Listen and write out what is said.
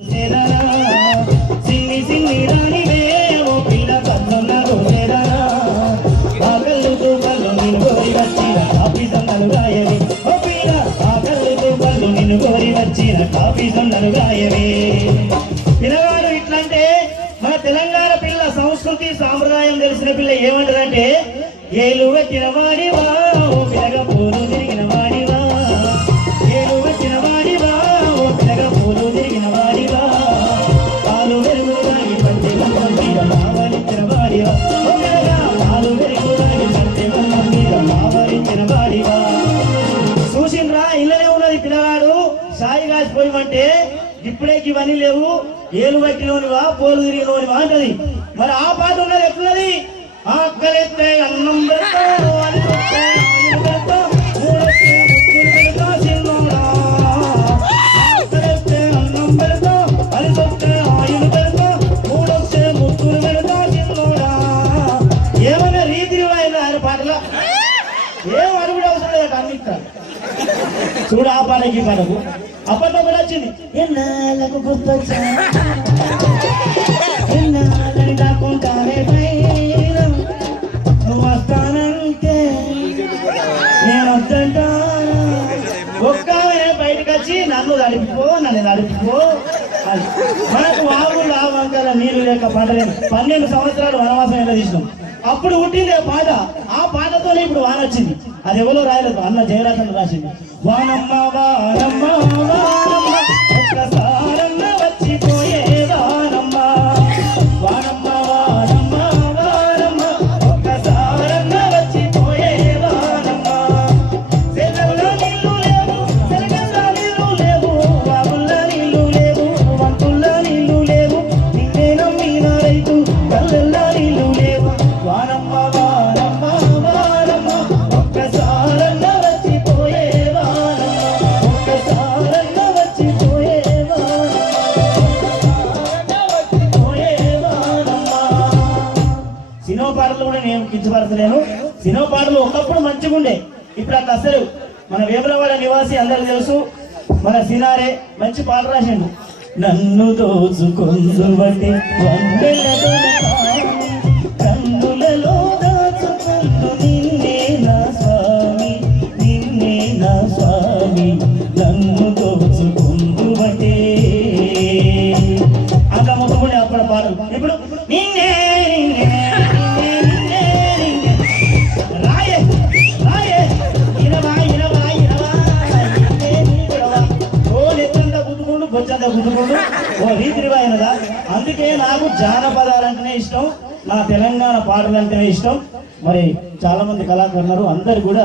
పిల్లవాడు ఓ పిల్ల కోరి వచ్చిన ఇట్లంటే మన తెలంగాణ పిల్ల సంస్కృతి సాంప్రదాయం తెలిసిన పిల్ల ఏమంటదంటే ఏలు వచ్చిన ఇళ్ళనే ఉన్నది పిల్లగాడు. సాయి కాసిపోయమంటే ఇప్పుడే ఇవన్నీ లేవు. ఏలు పట్టినోనివా పోలు తిరిగినోనివా అంటది. మరి ఆ పాట ఉన్నది ఎట్లున్నది? ఆకలిస్తే అన్నం పెడతా అని అన్నం మూడొస్తే పెడతా చిన్నోడా. ఏమన్నా రీతి ఆయన ఆయన పాటలో? ఏం అడుగుడు అవసరం లేదు అన్నిస్తారు చూడు ఆ పాటకి ఈ అప్పట్లో కూడా వచ్చింది. ఎన్నాళ్ళకు గుర్తొచ్చా? ఎన్నాళ్ళని దాక్కుంటానే పైన? నువ్వు వస్తానంటే నేను వద్దంటానా? ఒక్క బయటకు వచ్చి నన్ను నడిపిపో నన్ను నడిపిపో. మనకు వాగు ఆ నీరు లేక పంటలేదు పన్నెండు సంవత్సరాలు వనవాసం ఎలా తీసినాం. అప్పుడు పుట్టింది ఆ పాట ఆ పాటతోనే ఇప్పుడు వాన వచ్చింది అది ఎవరో రాయలేదు. అన్న జయరాజన్ రాసింది. వానమ్మ వానమ్మ. కించపరచలేను సినిమా పాటలు ఒకప్పుడు మంచిగా ఉండే ఇప్పుడు అట్లా అసలు మన వేములవాడ నివాసి అందరు తెలుసు. మన సినారే మంచి పాట రాసిండు. నన్ను దోచుకుందువంటే బట్టి కన్నులలో దాచుకుందు నిన్నే నా స్వామి నిన్నే నా స్వామి. నన్ను దోచుకుందువంటే గుద్దుకుంటూ బొచ్చంతా ఓ రీతి అయినదా అందుకే నాకు జానపదాలు అంటేనే ఇష్టం నా తెలంగాణ పాటలు అంటేనే ఇష్టం. మరి చాలా మంది కళాకారులు అందరు కూడా